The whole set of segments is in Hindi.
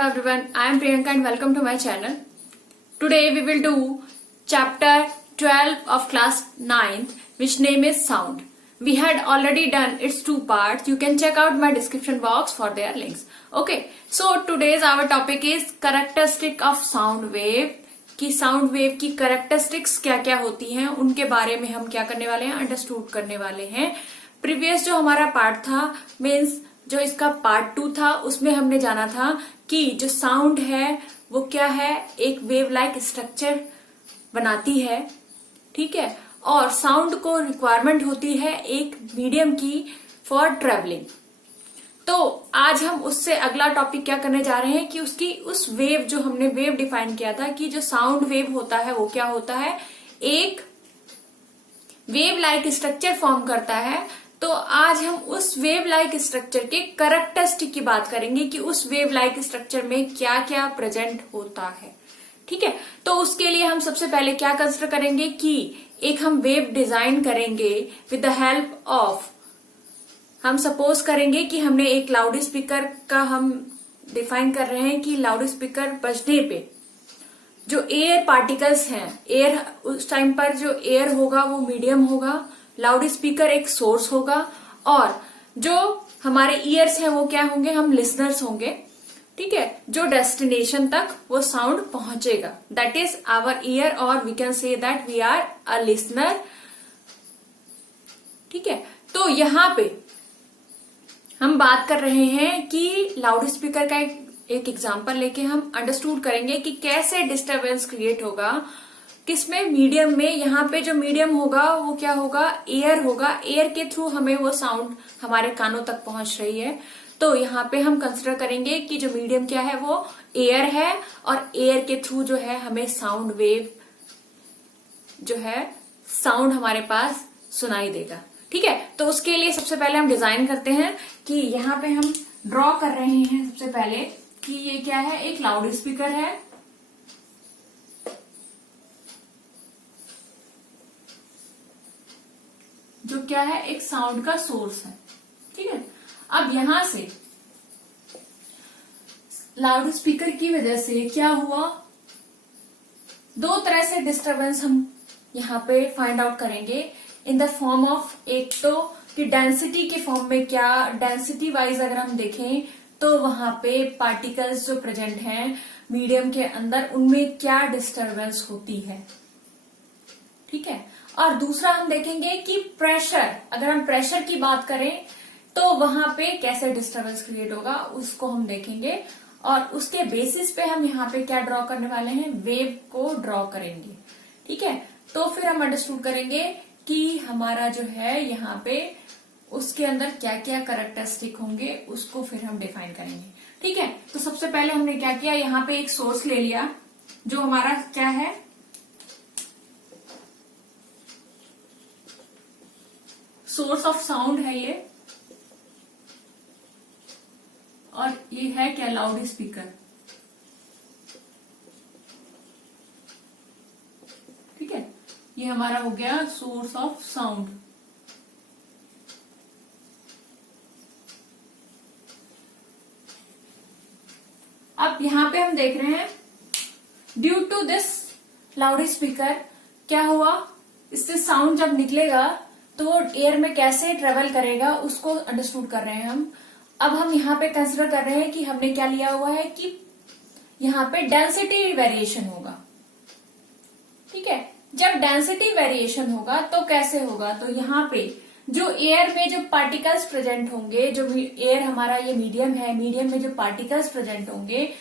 Hello everyone, I am Priyanka and welcome to my channel. Today we will do chapter 12 of class 9th, which name is sound. We had already done its two parts. You can check out my description box for their links. Okay, so today's our topic is characteristic of sound wave. कि साउंड वेव की कैरेक्टरिस्टिक्स क्या क्या होती हैं उनके बारे में हम क्या करने वाले हैं, अंडरस्टूड करने वाले हैं. प्रीवियस जो हमारा पार्ट था मीन्स जो इसका पार्ट 2 था उसमें हमने जाना था कि जो साउंड है वो क्या है, एक वेव लाइक स्ट्रक्चर बनाती है. ठीक है, और साउंड को रिक्वायरमेंट होती है एक मीडियम की फॉर ट्रेवलिंग. तो आज हम उससे अगला टॉपिक क्या करने जा रहे हैं कि उसकी उस वेव जो हमने वेव डिफाइन किया था कि जो साउंड वेव होता है वो क्या होता है, एक वेव लाइक स्ट्रक्चर फॉर्म करता है. तो आज हम उस वेव लाइक स्ट्रक्चर के कैरेक्टरिस्टिक की बात करेंगे कि उस वेव लाइक स्ट्रक्चर में क्या क्या प्रेजेंट होता है. ठीक है, तो उसके लिए हम सबसे पहले क्या कंसिडर करेंगे कि एक हम वेव डिजाइन करेंगे विद द हेल्प ऑफ, हम सपोज करेंगे कि हमने एक लाउड स्पीकर का हम डिफाइन कर रहे हैं कि लाउड स्पीकर बजने पे जो एयर पार्टिकल्स हैं, एयर उस टाइम पर जो एयर होगा वो मीडियम होगा, लाउड स्पीकर एक सोर्स होगा और जो हमारे ईयर्स हैं वो क्या होंगे, हम लिसनर्स होंगे. ठीक है, जो डेस्टिनेशन तक वो साउंड पहुंचेगा दैट इज आवर ईयर और we can say that we are a listener. ठीक है, तो यहाँ पे हम बात कर रहे हैं कि लाउड स्पीकर का एक एग्जांपल लेके हम अंडरस्टूड करेंगे कि कैसे डिस्टरबेंस क्रिएट होगा, किसमें, मीडियम में. यहाँ पे जो मीडियम होगा वो क्या होगा, एयर होगा. एयर के थ्रू हमें वो साउंड हमारे कानों तक पहुंच रही है. तो यहाँ पे हम कंसिडर करेंगे कि जो मीडियम क्या है वो एयर है और एयर के थ्रू जो है हमें साउंड वेव जो है साउंड हमारे पास सुनाई देगा. ठीक है, तो उसके लिए सबसे पहले हम डिजाइन करते हैं कि यहाँ पे हम ड्रॉ कर रहे हैं सबसे पहले कि ये क्या है, एक लाउड स्पीकर है. जो क्या है, एक साउंड का सोर्स है. ठीक है, अब यहां से लाउड स्पीकर की वजह से क्या हुआ, दो तरह से डिस्टरबेंस हम यहाँ पे फाइंड आउट करेंगे इन द फॉर्म ऑफ, एक तो कि डेंसिटी के फॉर्म में, क्या डेंसिटी वाइज अगर हम देखें तो वहां पे पार्टिकल्स जो प्रेजेंट हैं मीडियम के अंदर उनमें क्या डिस्टरबेंस होती है. ठीक है, और दूसरा हम देखेंगे कि प्रेशर, अगर हम प्रेशर की बात करें तो वहां पे कैसे डिस्टरबेंस क्रिएट होगा उसको हम देखेंगे और उसके बेसिस पे हम यहाँ पे क्या ड्रॉ करने वाले हैं, वेव को ड्रॉ करेंगे. ठीक है, तो फिर हम अंडरस्टूड करेंगे कि हमारा जो है यहाँ पे उसके अंदर क्या क्या कैरेक्टरिस्टिक होंगे उसको फिर हम डिफाइन करेंगे. ठीक है, तो सबसे पहले हमने क्या किया, यहाँ पे एक सोर्स ले लिया जो हमारा क्या है, सोर्स ऑफ साउंड है ये, और ये है क्या, लाउड स्पीकर. ठीक है, ये हमारा हो गया सोर्स ऑफ साउंड. अब यहां पे हम देख रहे हैं due to this loudspeaker क्या हुआ, इससे साउंड जब निकलेगा तो वो एयर में कैसे ट्रेवल करेगा उसको अंडरस्टूड कर रहे हैं हम. अब हम यहाँ पे कंसिडर कर रहे हैं कि हमने क्या लिया हुआ है कि यहाँ पे डेंसिटी वेरिएशन होगा. ठीक है, जब डेंसिटी वेरिएशन होगा तो कैसे होगा, तो यहाँ पे जो एयर में जो पार्टिकल्स प्रेजेंट होंगे, जो एयर हमारा ये मीडियम है, मीडियम में जो पार्टिकल्स प्रेजेंट होंगे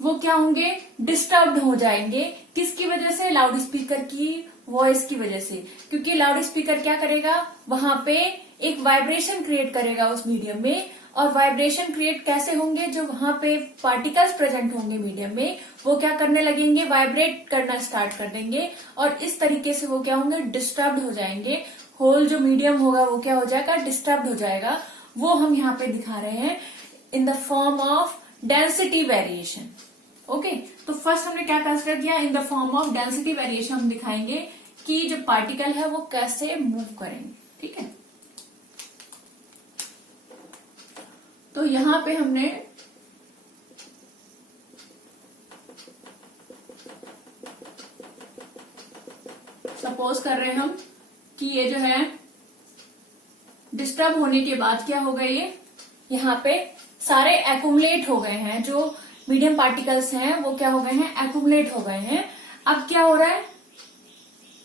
वो क्या होंगे, डिस्टर्ब्ड हो जाएंगे. किसकी वजह से, लाउड स्पीकर की वॉइस की वजह से. क्योंकि लाउड स्पीकर क्या करेगा, वहां पे एक वाइब्रेशन क्रिएट करेगा उस मीडियम में, और वाइब्रेशन क्रिएट कैसे होंगे, जो वहां पे पार्टिकल्स प्रेजेंट होंगे मीडियम में वो क्या करने लगेंगे, वाइब्रेट करना स्टार्ट कर देंगे और इस तरीके से वो क्या होंगे, डिस्टर्ब्ड हो जाएंगे. होल जो मीडियम होगा वो क्या हो जाएगा, डिस्टर्ब्ड हो जाएगा. वो हम यहाँ पे दिखा रहे हैं in the form of density variation. Okay, तो फर्स्ट हमने क्या कंसिडर किया, in the form of density variation हम दिखाएंगे कि जो पार्टिकल है वो कैसे मूव करेंगे. ठीक है, तो यहां पे हमने सपोज कर रहे हैं हम कि ये जो है डिस्टर्ब होने के बाद क्या हो गए, ये यहाँ पे सारे एक्यूमुलेट हो गए हैं, जो मीडियम पार्टिकल्स हैं वो क्या हो गए हैं, एक्यूमुलेट हो गए हैं। अब क्या हो रहा है,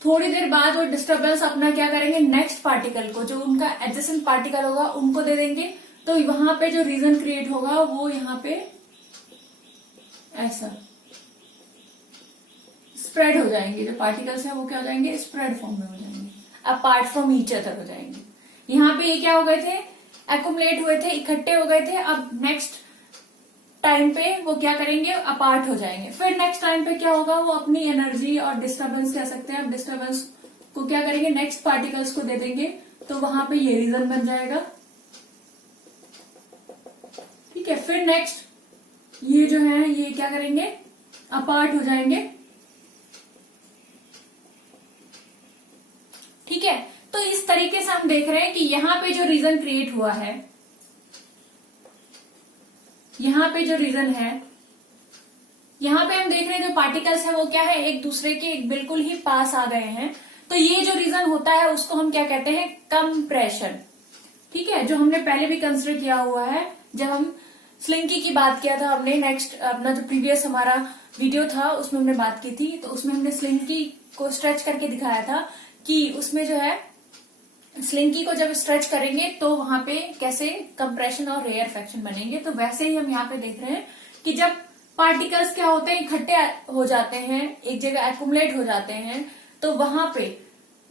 थोड़ी देर बाद वो डिस्टर्बेंस अपना क्या करेंगे, नेक्स्ट पार्टिकल को, जो उनका एडजेसेंट पार्टिकल होगा उनको दे देंगे। तो वहां पे जो रीजन क्रिएट होगा वो यहाँ पे ऐसा स्प्रेड हो जाएंगे, जो पार्टिकल्स हैं वो क्या हो जाएंगे, स्प्रेड फॉर्म में हो जाएंगे, अपार्ट फ्रॉम ईच अदर हो जाएंगे। यहाँ पे ये क्या हो गए थे, एक्यूमुलेट हुए थे, इकट्ठे हो गए थे। अब नेक्स्ट टाइम पे वो क्या करेंगे, अपार्ट हो जाएंगे। फिर नेक्स्ट टाइम पे क्या होगा, वो अपनी एनर्जी और डिस्टर्बेंस कह सकते हैं, अब डिस्टर्बेंस को क्या करेंगे, नेक्स्ट पार्टिकल्स को दे देंगे, तो वहां पे ये रीजन बन जाएगा। ठीक है, फिर नेक्स्ट ये जो है ये क्या करेंगे, अपार्ट हो जाएंगे। ठीक है, तो इस तरीके से हम देख रहे हैं कि यहाँ पे जो रीजन क्रिएट हुआ है, यहाँ पे जो रीजन है, यहाँ पे हम देख रहे हैं जो पार्टिकल्स है वो क्या है, एक दूसरे के बिल्कुल ही पास आ गए हैं। तो ये जो रीजन होता है उसको हम क्या कहते हैं, कंप्रेशन। ठीक है, जो हमने पहले भी कंसिडर किया हुआ है, जब हम स्लिंकी की बात किया था हमने, नेक्स्ट अपना जो प्रीवियस हमारा वीडियो था उसमें हमने बात की थी, तो उसमें हमने स्लिंकी को स्ट्रेच करके दिखाया था कि उसमें जो है स्लिंकी को जब स्ट्रेच करेंगे तो वहां पे कैसे कंप्रेशन और रेयरफेक्शन बनेंगे। तो वैसे ही हम यहाँ पे देख रहे हैं कि जब पार्टिकल्स क्या होते हैं, इकट्ठे हो जाते हैं, एक जगह एक्यूमुलेट हो जाते हैं, तो वहां पे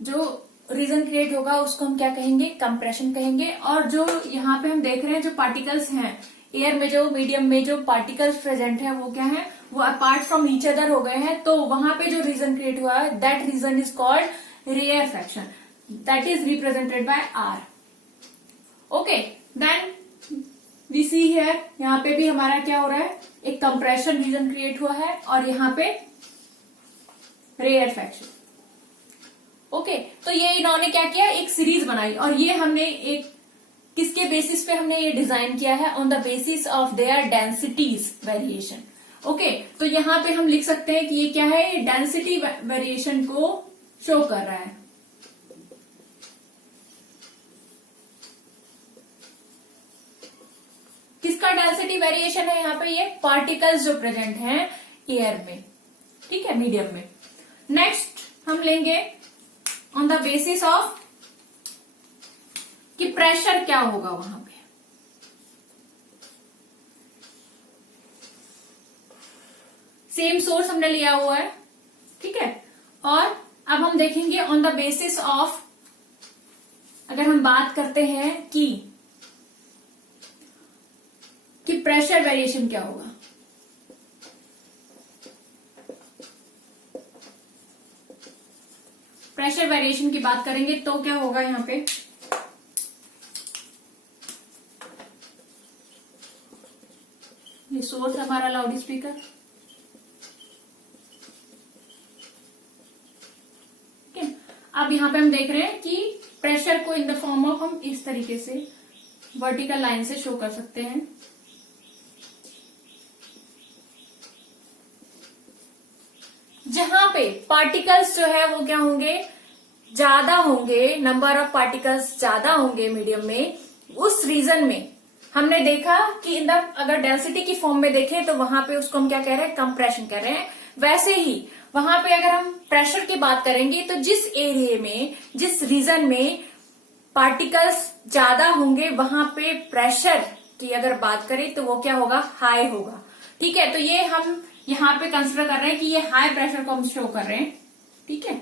जो रीजन क्रिएट होगा उसको हम क्या कहेंगे, कंप्रेशन कहेंगे। और जो यहाँ पे हम देख रहे हैं जो पार्टिकल्स हैं एयर में, जो मीडियम में जो पार्टिकल्स प्रेजेंट है वो क्या है, वो अपार्ट फ्रॉम ईच अदर हो गए हैं, तो वहां पे जो रीजन क्रिएट हुआ है that region is called rarefaction, that is represented by R. Okay, then we see here, यहाँ पे भी हमारा क्या हो रहा है, एक कंप्रेशन रीजन क्रिएट हुआ है और यहाँ पे रेयरफेक्शन। ओके, तो ये इन्होंने क्या किया, एक सीरीज बनाई, और ये हमने एक किसके बेसिस पे हमने ये डिजाइन किया है, on the basis of their densities variation. Okay, तो यहाँ पे हम लिख सकते हैं कि ये क्या है, डेंसिटी वेरिएशन को शो कर रहा है। किसका डेंसिटी वेरिएशन है यहाँ पे, ये पार्टिकल्स जो प्रेजेंट हैं एयर में, ठीक है, मीडियम में। नेक्स्ट हम लेंगे ऑन द बेसिस ऑफ कि प्रेशर क्या होगा वहां पे। सेम सोर्स हमने लिया हुआ है, ठीक है, और अब हम देखेंगे ऑन द बेसिस ऑफ, अगर हम बात करते हैं कि प्रेशर वेरिएशन क्या होगा। प्रेशर वेरिएशन की बात करेंगे तो क्या होगा, यहाँ पे ये सोर्स हमारा लाउड स्पीकर, ठीक है। अब यहाँ पे हम देख रहे हैं कि प्रेशर को इन द फॉर्म ऑफ हम इस तरीके से वर्टिकल लाइन से शो कर सकते हैं। जहां पे पार्टिकल्स जो है वो क्या होंगे, ज्यादा होंगे, नंबर ऑफ पार्टिकल्स ज्यादा होंगे मीडियम में, उस रीजन में हमने देखा कि इन द, अगर डेंसिटी की फॉर्म में देखें तो वहां पे उसको हम क्या कह रहे हैं, कंप्रेशन कह रहे हैं। वैसे ही वहां पे अगर हम प्रेशर की बात करेंगे तो जिस एरिया में, जिस रीजन में पार्टिकल्स ज्यादा होंगे वहां पे प्रेशर की अगर बात करें तो वो क्या होगा, हाई होगा। ठीक है, तो ये हम यहाँ पे कंसिडर कर रहे हैं कि ये हाई प्रेशर को हम शो कर रहे हैं, ठीक है।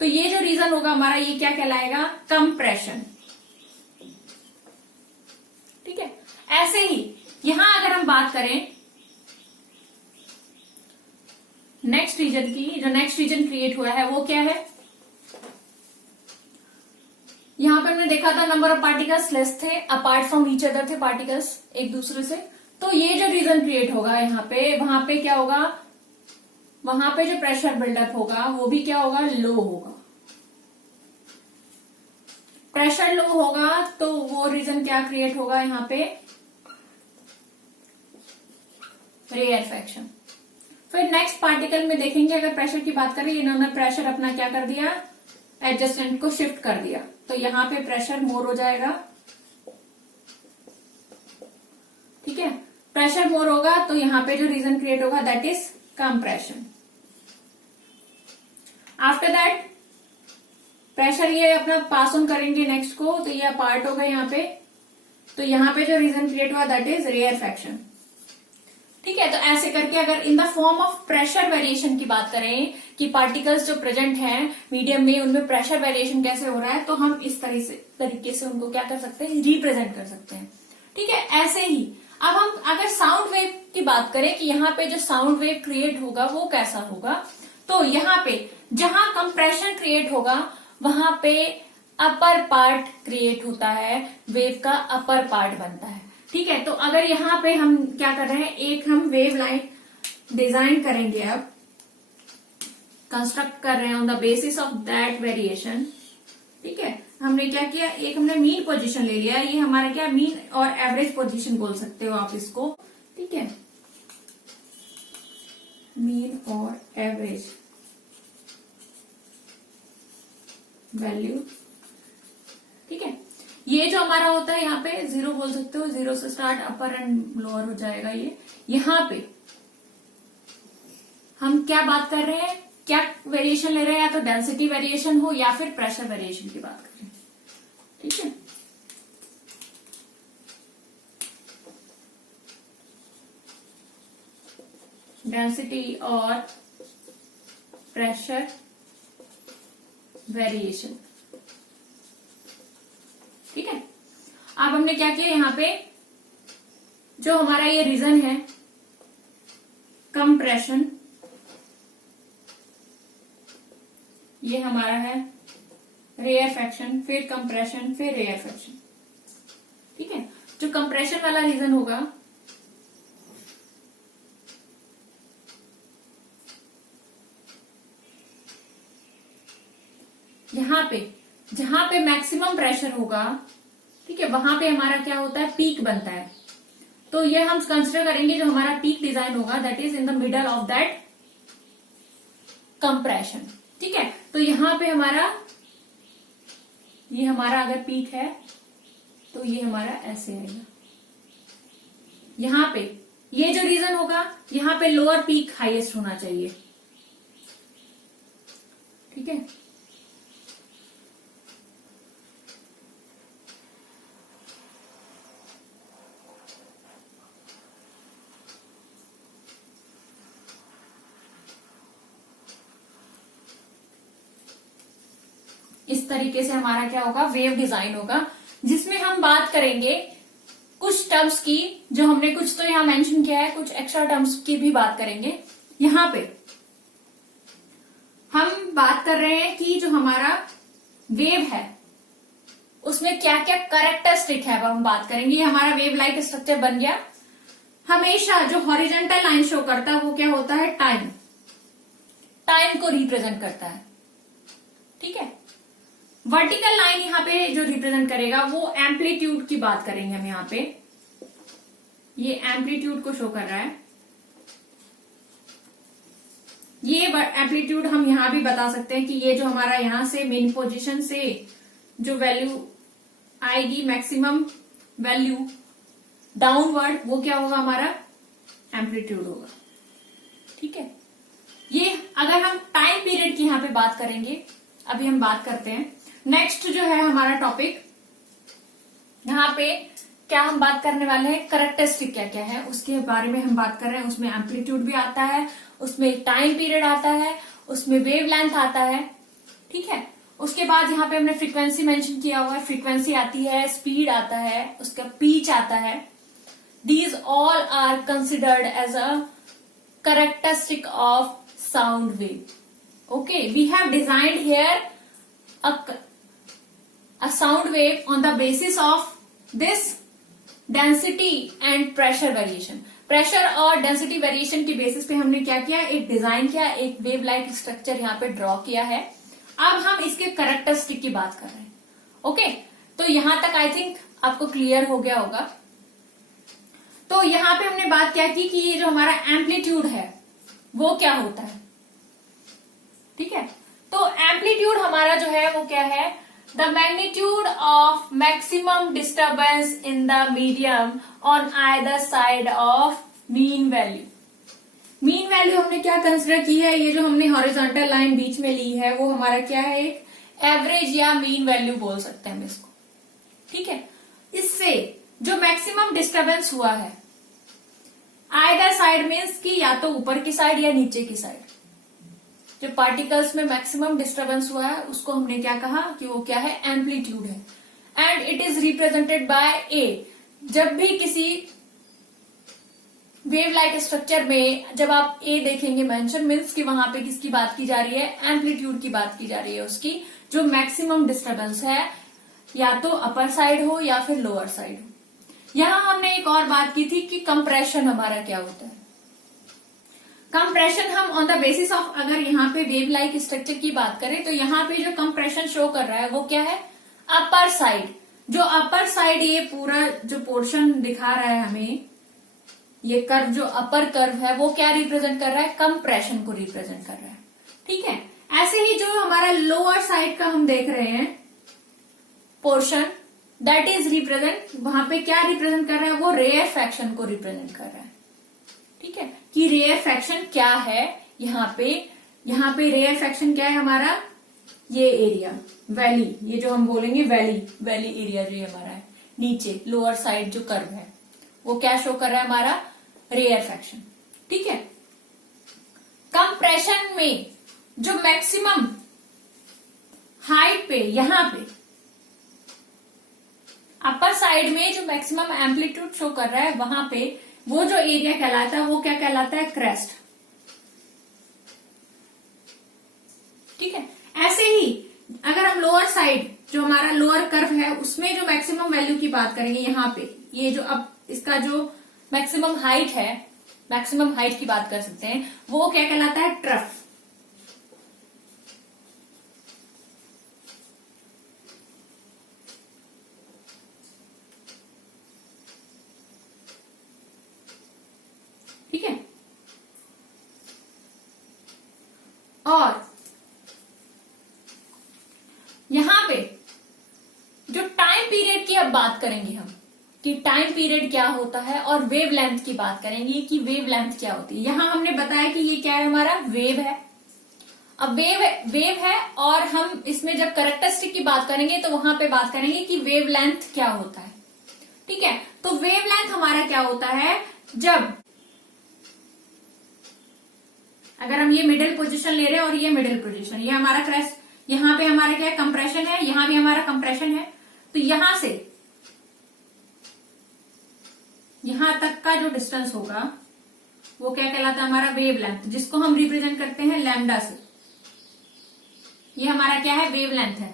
तो ये जो रीजन होगा हमारा, ये क्या कहलाएगा, कंप्रेशन, ठीक है। ऐसे ही यहां अगर हम बात करें नेक्स्ट रीजन की, जो नेक्स्ट रीजन क्रिएट हुआ है वो क्या है, यहां पे हमने देखा था नंबर ऑफ पार्टिकल्स लेस थे, अपार्ट फ्रॉम ईच अदर थे पार्टिकल्स एक दूसरे से। तो ये जो रीजन क्रिएट होगा यहाँ पे, वहां पे क्या होगा, वहां पे जो प्रेशर बिल्डअप होगा वो भी क्या होगा, लो होगा। प्रेशर लो होगा तो वो रीजन क्या क्रिएट होगा, यहाँ पे रेयरफेक्शन। फिर नेक्स्ट पार्टिकल में देखेंगे, अगर प्रेशर की बात करें, इन्होंने प्रेशर अपना क्या कर दिया, एडजस्टेंट को शिफ्ट कर दिया, तो यहाँ पे प्रेशर मोर हो जाएगा। ठीक है, प्रेशर मोर होगा तो यहाँ पे जो रीजन क्रिएट होगा that is compression. After that pressure ये अपना पास ऑन करेंगे नेक्स्ट को, तो ये पार्ट होगा यहाँ पे, तो यहाँ पे जो रीजन क्रिएट हुआ दैट इज रेयरफेक्शन। ठीक है, तो ऐसे करके अगर in the form of pressure variation की बात करें कि पार्टिकल्स जो प्रेजेंट हैं मीडियम में उनमें प्रेशर वेरिएशन कैसे हो रहा है, तो हम इस तरीके से उनको क्या कर सकते हैं, रिप्रेजेंट कर सकते हैं। ठीक है, ऐसे ही अब हम अगर साउंड वेव की बात करें कि यहाँ पे जो साउंड वेव क्रिएट होगा वो कैसा होगा, तो यहाँ पे जहां कंप्रेशन क्रिएट होगा वहां पे अपर पार्ट क्रिएट होता है, वेव का अपर पार्ट बनता है। ठीक है, तो अगर यहाँ पे हम क्या कर रहे हैं, एक हम वेव लाइन डिजाइन करेंगे, अब कंस्ट्रक्ट कर रहे हैं on the basis of that variation. ठीक है, हमने क्या किया, एक हमने मीन पोजीशन ले लिया, ये हमारा क्या मीन और एवरेज पोजीशन बोल सकते हो आप इसको। ठीक है, मीन और एवरेज वैल्यू। ठीक है, ये जो हमारा होता है यहाँ पे 0 बोल सकते हो, 0 से स्टार्ट अपर एंड लोअर हो जाएगा ये। यहाँ पे हम क्या बात कर रहे हैं, क्या वेरिएशन ले रहे हैं, या तो डेंसिटी वेरिएशन हो या फिर प्रेशर वेरिएशन की बात कर रहे हैं। ठीक है, डेंसिटी और प्रेशर वेरिएशन। ठीक है, अब हमने क्या किया, यहाँ पे जो हमारा ये रीजन है कंप्रेशन, ये हमारा है रेयरफेक्शन, फिर कंप्रेशन, फिर रेयरफेक्शन। ठीक है, जो कंप्रेशन वाला रीजन होगा यहाँ पे, जहां पे मैक्सिमम प्रेशर होगा, ठीक है, वहां पे हमारा क्या होता है, पीक बनता है। तो ये हम कंसिडर करेंगे जो हमारा पीक डिजाइन होगा that is in the middle of that compression. ठीक है, तो यहाँ पे हमारा, ये हमारा अगर पीक है तो ये हमारा ऐसे आएगा। यहाँ पे ये जो रीजन होगा, यहाँ पे लोअर पीक हाईएस्ट होना चाहिए। ठीक है, इस तरीके से हमारा क्या होगा, वेव डिजाइन होगा, जिसमें हम बात करेंगे कुछ टर्म्स की, जो हमने कुछ तो यहाँ मेंशन किया है, कुछ एक्स्ट्रा टर्म्स की भी बात करेंगे। यहाँ पे हम बात कर रहे हैं कि जो हमारा वेव है उसमें क्या क्या कैरेक्टरिस्टिक है, अब हम बात करेंगे। ये हमारा वेव लाइक स्ट्रक्चर बन गया। हमेशा जो हॉरिजॉन्टल लाइन शो करता है वो क्या होता है, टाइम, टाइम को रिप्रेजेंट करता है। ठीक है, वर्टिकल लाइन यहाँ पे जो रिप्रेजेंट करेगा वो एम्पलीट्यूड की बात करेंगे हम। यहाँ पे ये एम्पलीट्यूड को शो कर रहा है, ये एम्पलीट्यूड हम यहाँ भी बता सकते हैं कि ये जो हमारा यहाँ से मेन पोजीशन से जो वैल्यू आएगी, मैक्सिमम वैल्यू डाउनवर्ड, वो क्या होगा, हमारा एम्पलीट्यूड होगा। ठीक है, ये अगर हम टाइम पीरियड की यहाँ पे बात करेंगे, अभी हम बात करते हैं। नेक्स्ट जो है हमारा टॉपिक, यहाँ पे क्या हम बात करने वाले हैं, कैरेक्टरिस्टिक क्या क्या है उसके बारे में हम बात कर रहे हैं। उसमें एम्पलीट्यूड भी आता है, उसमें टाइम पीरियड आता है, उसमें वेव लेंथ आता है। ठीक है, उसके बाद यहाँ पे हमने फ्रीक्वेंसी मेंशन किया हुआ है, फ्रीक्वेंसी आती है, स्पीड आता है, उसका पिच आता है। These all are considered as a characteristic of sound wave. Okay, we have designed here a sound wave on the basis of this density and pressure variation। Pressure और डेंसिटी वेरिएशन की बेसिस पे हमने क्या किया, एक डिजाइन किया, एक वेव लाइक स्ट्रक्चर यहाँ पे ड्रॉ किया है। अब हम इसके कैरेक्टरिस्टिक की बात कर रहे हैं। ओके, तो यहां तक आई थिंक आपको क्लियर हो गया होगा। तो यहाँ पे हमने बात क्या की कि ये जो हमारा एम्पलीट्यूड है, वो क्या होता है। ठीक है, तो एम्पलीट्यूड हमारा जो है वो क्या है, the magnitude of maximum disturbance in the medium on either side of mean value. Mean value हमने क्या कंसिडर की है, ये जो हमने हॉरिजॉन्टल लाइन बीच में ली है वो हमारा क्या है, एक एवरेज या मीन वैल्यू बोल सकते हैं हम इसको। ठीक है, इससे जो मैक्सिमम डिस्टर्बेंस हुआ है आइदर साइड मीन्स की या तो ऊपर की साइड या नीचे की साइड, जो पार्टिकल्स में मैक्सिमम डिस्टर्बेंस हुआ है उसको हमने क्या कहा कि वो क्या है, एम्पलीट्यूड है। And it is represented by A. जब भी किसी वेव लाइक स्ट्रक्चर में जब आप ए देखेंगे मेंशन मीन्स कि वहां पे किसकी बात की जा रही है, एम्पलीट्यूड की बात की जा रही है, उसकी जो मैक्सिमम डिस्टर्बेंस है या तो अपर साइड हो या फिर लोअर साइड हो। यहां हमने एक और बात की थी कि कंप्रेशन हमारा क्या होता है। कंप्रेशन हम ऑन द बेसिस ऑफ, अगर यहाँ पे वेव लाइक स्ट्रक्चर की बात करें तो यहाँ पे जो कंप्रेशन शो कर रहा है वो क्या है, अपर साइड। जो अपर साइड ये पूरा जो पोर्शन दिखा रहा है हमें, ये कर्व जो अपर कर्व है वो क्या रिप्रेजेंट कर रहा है, कंप्रेशन को रिप्रेजेंट कर रहा है। ठीक है, ऐसे ही जो हमारा लोअर साइड का हम देख रहे हैं पोर्शन, दैट इज रिप्रेजेंट, वहां पे क्या रिप्रेजेंट कर रहा है, वो रेयरफैक्शन को रिप्रेजेंट कर रहा है। ठीक है, कि रेयरफैक्शन क्या है यहाँ पे रेयरफैक्शन क्या है हमारा, ये एरिया वैली, ये जो हम बोलेंगे वैली एरिया जो हमारा है नीचे लोअर साइड जो कर्व है वो क्या शो कर रहा है, हमारा रेयरफैक्शन। ठीक है, कंप्रेशन में जो मैक्सिमम हाइट पे, यहां पे अपर साइड में जो मैक्सिमम एम्पलीट्यूड शो कर रहा है वहां पे वो जो एरिया कहलाता है वो क्या कहलाता है, क्रेस्ट। ठीक है, ऐसे ही अगर हम लोअर साइड जो हमारा लोअर कर्व है उसमें जो मैक्सिमम वैल्यू की बात करेंगे, यहाँ पे ये जो अब इसका जो मैक्सिमम हाइट है, मैक्सिमम हाइट की बात कर सकते हैं, वो क्या कहलाता है, ट्रफ। ठीक है, और यहां पे जो टाइम पीरियड की अब बात करेंगे हम कि टाइम पीरियड क्या होता है, और वेव लेंथ की बात करेंगे कि वेव लेंथ क्या होती है। यहां हमने बताया कि ये क्या है, हमारा वेव है। अब वेव है और हम इसमें जब कैरेक्टरिस्टिक की बात करेंगे तो वहां पे बात करेंगे कि वेव लेंथ क्या होता है। ठीक है, तो वेव लेंथ हमारा क्या होता है, जब अगर हम ये मिडिल पोजीशन ले रहे हैं और ये मिडिल पोजीशन, ये हमारा क्रेस्ट, यहाँ पे हमारा क्या है, कंप्रेशन है, यहां भी हमारा कंप्रेशन है, तो यहां से यहां तक का जो डिस्टेंस होगा वो क्या कहलाता है, हमारा वेव लेंथ, जिसको हम रिप्रेजेंट करते हैं लैम्डा से। ये हमारा क्या है, वेव लेंथ है।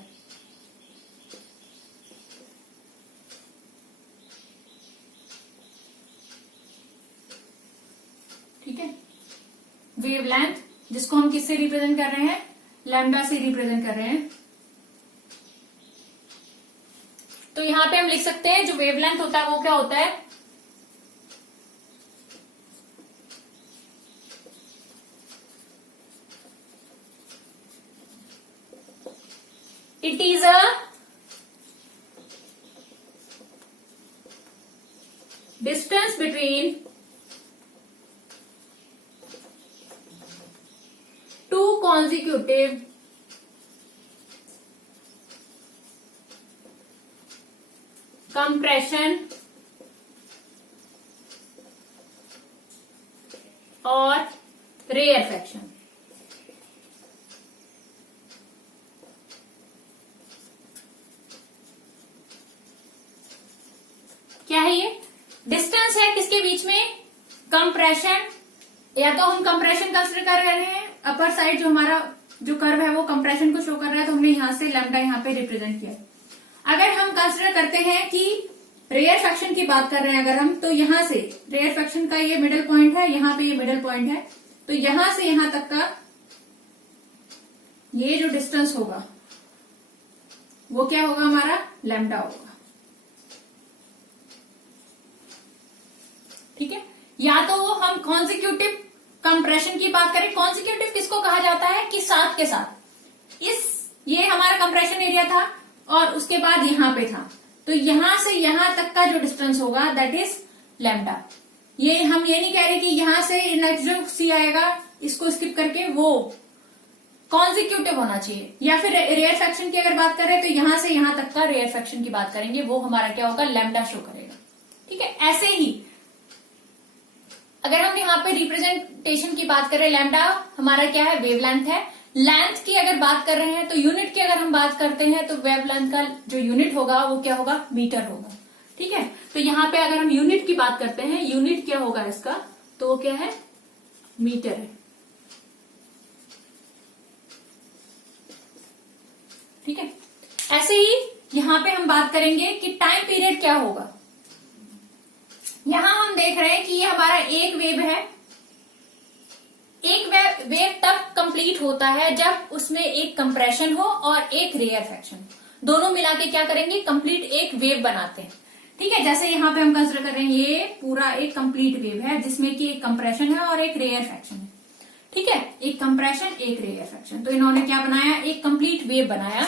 ठीक है, वेव लेंथ जिसको हम किससे रिप्रेजेंट कर रहे हैं, लैम्डा से रिप्रेजेंट कर रहे हैं। तो यहां पे हम लिख सकते हैं जो वेव लेंथ होता है वो क्या होता है, it is a distance between two consecutive compression और rarefaction। क्या है ये, डिस्टेंस है किसके बीच में, कंप्रेशन, या तो हम कंप्रेशन कंसिडर कर रहे हैं, अपर साइड जो हमारा जो कर्व है वो कंप्रेशन को शो कर रहा है तो हमने यहां से लैम्डा यहाँ पे रिप्रेजेंट किया। अगर हम कंसिडर करते हैं कि रेयरफैक्शन की बात कर रहे हैं अगर हम, तो यहां से रेयरफैक्शन का ये मिडिल पॉइंट है, यहाँ पे ये मिडिल पॉइंट है, तो यहां से यहां तक का ये जो डिस्टेंस होगा वो क्या होगा, हमारा लैम्डा होगा। ठीक है, या तो हम कॉन्जिक्यूटिव कंप्रेशन की बात करें, कॉन्सिक्यूटिव किसको कहा जाता है कि साथ के साथ ये हमारा कंप्रेशन एरिया था और उसके बाद यहां पे था, तो यहां से यहां तक का जो डिस्टेंस होगा दैट इज लैम्डा। ये हम ये नहीं कह रहे कि यहां से नेक्स्ट जो सी आएगा इसको स्किप करके वो कॉन्सिक्यूटिव होना चाहिए, या फिर रेयरफैक्शन की अगर बात करें तो यहां से यहां तक का रेयरफैक्शन की बात करेंगे, वो हमारा क्या होगा, लैम्डा शो करेगा। ठीक है, ऐसे ही अगर हम यहाँ पे रिप्रेजेंटेशन की बात करें, लैम्डा हमारा क्या है, वेवलेंथ है। लेंथ की अगर बात कर रहे हैं तो यूनिट की अगर हम बात करते हैं तो वेवलेंथ का जो यूनिट होगा वो क्या होगा, मीटर होगा। ठीक है, तो यहाँ पे अगर हम यूनिट की बात करते हैं, यूनिट क्या होगा इसका, तो वो क्या है, मीटर है। ठीक है, ऐसे ही यहां पे हम बात करेंगे कि टाइम पीरियड क्या होगा। यहां हम देख रहे हैं कि ये हमारा एक वेव है। एक वेव तब कंप्लीट होता है जब उसमें एक कंप्रेशन हो और एक रेयरफैक्शन, दोनों मिला के क्या करेंगे, कंप्लीट एक वेव बनाते हैं। ठीक है, जैसे यहां पे हम कंसिडर कर रहे हैं ये पूरा एक कंप्लीट वेव है जिसमें कि एक कंप्रेशन है और एक रेयरफैक्शन है। ठीक है, एक कंप्रेशन एक रेयरफैक्शन, तो इन्होंने क्या बनाया, एक कंप्लीट वेव बनाया।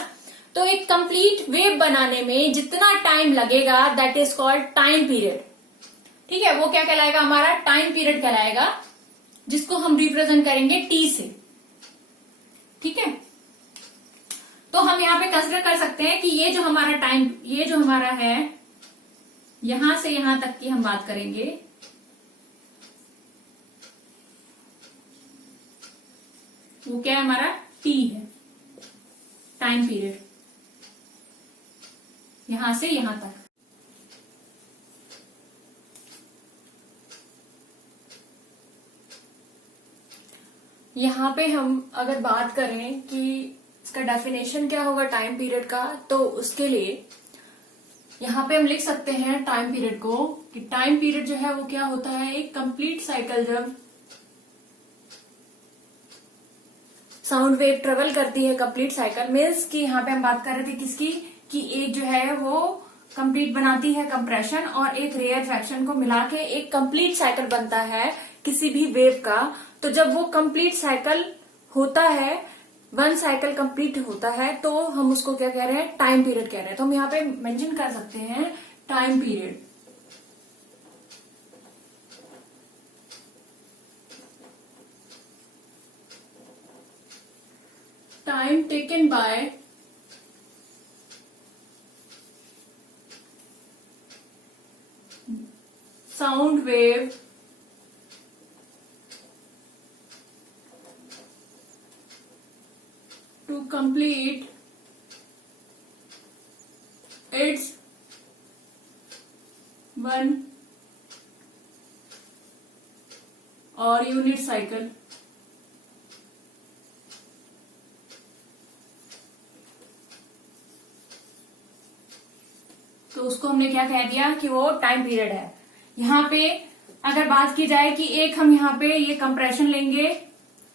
तो एक कंप्लीट वेव बनाने में जितना टाइम लगेगा that is called time period. ठीक है, वो क्या कहलाएगा, हमारा टाइम पीरियड कहलाएगा, जिसको हम रिप्रेजेंट करेंगे टी से। ठीक है, तो हम यहां पे कंसिडर कर सकते हैं कि ये जो हमारा टाइम, ये जो हमारा है यहां से यहां तक की हम बात करेंगे, वो क्या है, हमारा टी है, टाइम पीरियड यहां से यहां तक। यहां पे हम अगर बात करें कि इसका डेफिनेशन क्या होगा टाइम पीरियड का, तो उसके लिए यहां पे हम लिख सकते हैं टाइम पीरियड को कि टाइम पीरियड जो है वो क्या होता है, एक कंप्लीट साइकिल जब साउंड वेव ट्रेवल करती है, कंप्लीट साइकिल मीन्स कि यहाँ पे हम बात कर रहे थे किसकी, कि एक जो है वो कंप्लीट बनाती है कंप्रेशन और एक रेयरफैक्शन को मिला के एक कंप्लीट साइकिल बनता है किसी भी वेव का। तो जब वो कंप्लीट साइकिल होता है, वन साइकिल कंप्लीट होता है, तो हम उसको क्या कह रहे हैं, टाइम पीरियड कह रहे हैं। तो हम यहाँ पे मेंशन कर सकते हैं time period. Time taken by sound wave to complete its one or unit cycle। तो उसको हमने क्या कह दिया कि वो टाइम पीरियड है। यहाँ पे अगर बात की जाए कि एक हम यहाँ पे ये कंप्रेशन लेंगे,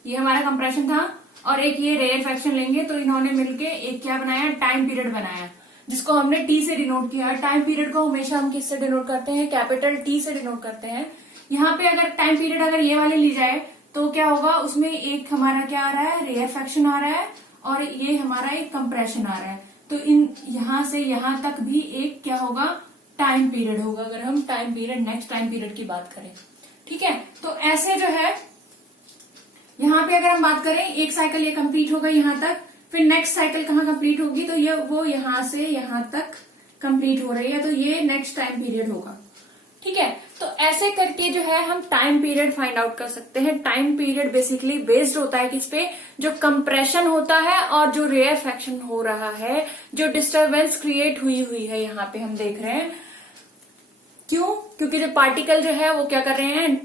ये हमारा कंप्रेशन था, और एक ये रेयरफैक्शन लेंगे, तो इन्होंने मिलके एक क्या बनाया, टाइम पीरियड बनाया, जिसको हमने टी से डिनोट किया। टाइम पीरियड को हमेशा हम किससे डिनोट करते हैं, कैपिटल टी से डिनोट करते हैं। यहाँ पे अगर टाइम पीरियड अगर ये वाले ली जाए तो क्या होगा, उसमें एक हमारा क्या आ रहा है, रेयरफैक्शन आ रहा है, और ये हमारा एक कंप्रेशन आ रहा है। तो इन यहां से यहां तक भी एक क्या होगा, टाइम पीरियड होगा, अगर हम time period, next time period की बात करें। ठीक है, तो ऐसे जो है यहाँ पे अगर हम बात करें, एक साइकिल ये कंप्लीट होगा यहाँ तक, फिर नेक्स्ट साइकिल कहाँ कंप्लीट होगी, तो ये वो यहाँ से यहाँ तक कंप्लीट हो रही है, तो ये नेक्स्ट टाइम पीरियड होगा। ठीक है, तो ऐसे करके जो है हम टाइम पीरियड फाइंड आउट कर सकते हैं। टाइम पीरियड बेसिकली बेस्ड होता है किस पे, जो कंप्रेशन होता है और जो रेयरफैक्शन हो रहा है, जो डिस्टरबेंस क्रिएट हुई है, यहाँ पे हम देख रहे हैं। क्यों, क्योंकि जो पार्टिकल जो है वो क्या कर रहे हैं,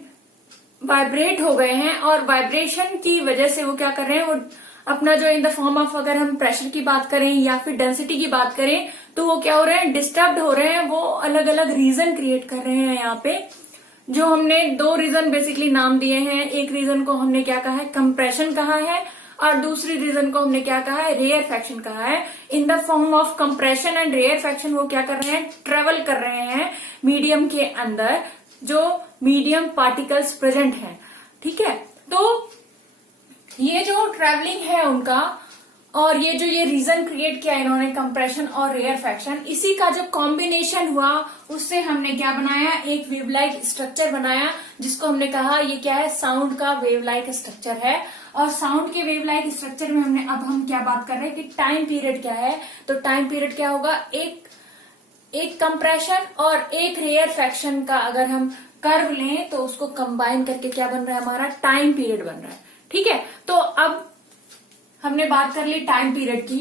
वाइब्रेट हो गए हैं, और वाइब्रेशन की वजह से वो क्या कर रहे हैं, वो अपना जो इन द फॉर्म ऑफ, अगर हम प्रेशर की बात करें या फिर डेंसिटी की बात करें, तो वो क्या हो रहे हैं, डिस्टर्ब्ड हो रहे हैं। वो अलग अलग रीजन क्रिएट कर रहे हैं यहाँ पे, जो हमने दो रीजन बेसिकली नाम दिए हैं। एक रीजन को हमने क्या कहा है, कंप्रेशन कहा है, और दूसरी रीजन को हमने क्या कहा है, रेयरफैक्शन कहा है। In the form of compression and rarefaction वो क्या कर रहे हैं, ट्रेवल कर रहे हैं मीडियम के अंदर, जो मीडियम पार्टिकल्स प्रेजेंट हैं। ठीक है, तो ये जो ट्रेवलिंग है उनका, और ये रीजन क्रिएट किया इन्होंने कंप्रेशन और रेयरफेक्शन, इसी का जो कॉम्बिनेशन हुआ उससे हमने क्या बनाया, एक वेव लाइक स्ट्रक्चर बनाया, जिसको हमने कहा ये क्या है, साउंड का वेव लाइक स्ट्रक्चर है। और साउंड के वेव लाइक स्ट्रक्चर में हमने अब हम क्या बात कर रहे हैं कि टाइम पीरियड क्या है। तो टाइम पीरियड क्या होगा, एक कंप्रेशन और एक रेयरफेक्शन का अगर हम कर्व लें तो उसको कंबाइन करके क्या बन रहा है, हमारा टाइम पीरियड बन रहा है। ठीक है, तो अब हमने बात कर ली टाइम पीरियड की।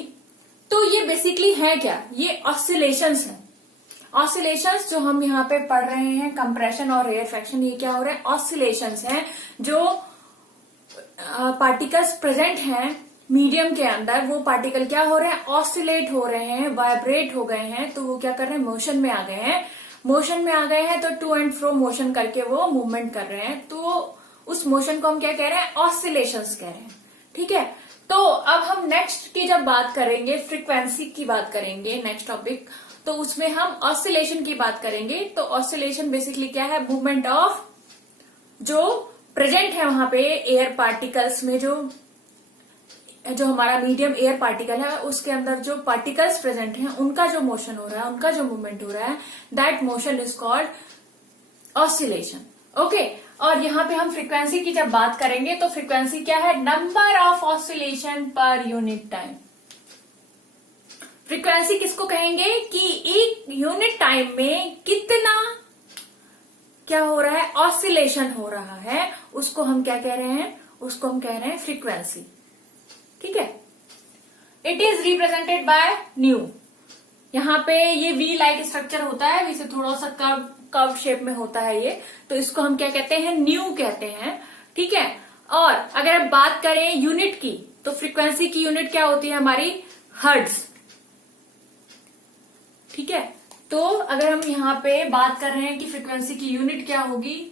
तो ये बेसिकली है क्या, ये ऑसिलेशंस है। ऑसिलेशंस जो हम यहाँ पे पढ़ रहे हैं, कंप्रेशन और रेयरफेक्शन, ये क्या हो रहा है, ऑसिलेशंस हैं। जो पार्टिकल्स प्रेजेंट हैं मीडियम के अंदर, वो पार्टिकल क्या हो रहे हैं, ऑसिलेट हो रहे हैं, वाइब्रेट हो गए हैं। तो वो क्या कर रहे हैं, मोशन में आ गए हैं। मोशन में आ गए हैं तो टू एंड फ्रो मोशन करके वो मूवमेंट कर रहे हैं। तो उस मोशन को हम क्या कह रहे हैं, ऑसिलेशंस कह रहे हैं। ठीक है, तो अब हम नेक्स्ट की जब बात करेंगे, फ्रीक्वेंसी की बात करेंगे नेक्स्ट टॉपिक, तो उसमें हम ऑसिलेशन की बात करेंगे। तो ऑसिलेशन बेसिकली क्या है, मूवमेंट ऑफ जो प्रेजेंट है वहां पे एयर पार्टिकल्स में, जो हमारा मीडियम एयर पार्टिकल है उसके अंदर जो पार्टिकल्स प्रेजेंट हैं उनका जो मोशन हो रहा है, उनका जो मूवमेंट हो रहा है, that motion is called oscillation. Okay, और यहाँ पे हम फ्रीक्वेंसी की जब बात करेंगे तो फ्रीक्वेंसी क्या है, नंबर ऑफ ऑसिलेशन पर यूनिट टाइम। फ्रीक्वेंसी किसको कहेंगे कि एक यूनिट टाइम में कितना क्या हो रहा है, ऑसिलेशन हो रहा है, उसको हम क्या कह रहे हैं, उसको हम कह रहे हैं फ्रीक्वेंसी। ठीक है, it is represented bye new. यहाँ पे ये वी लाइक स्ट्रक्चर होता है, इसे थोड़ा सा कर्व शेप में होता है ये, तो इसको हम क्या कहते हैं, न्यू कहते हैं। ठीक है, और अगर आप बात करें यूनिट की, तो फ्रीक्वेंसी की यूनिट क्या होती है हमारी, हर्ट्ज। ठीक है, तो अगर हम यहाँ पे बात कर रहे हैं कि फ्रीक्वेंसी की यूनिट क्या होगी,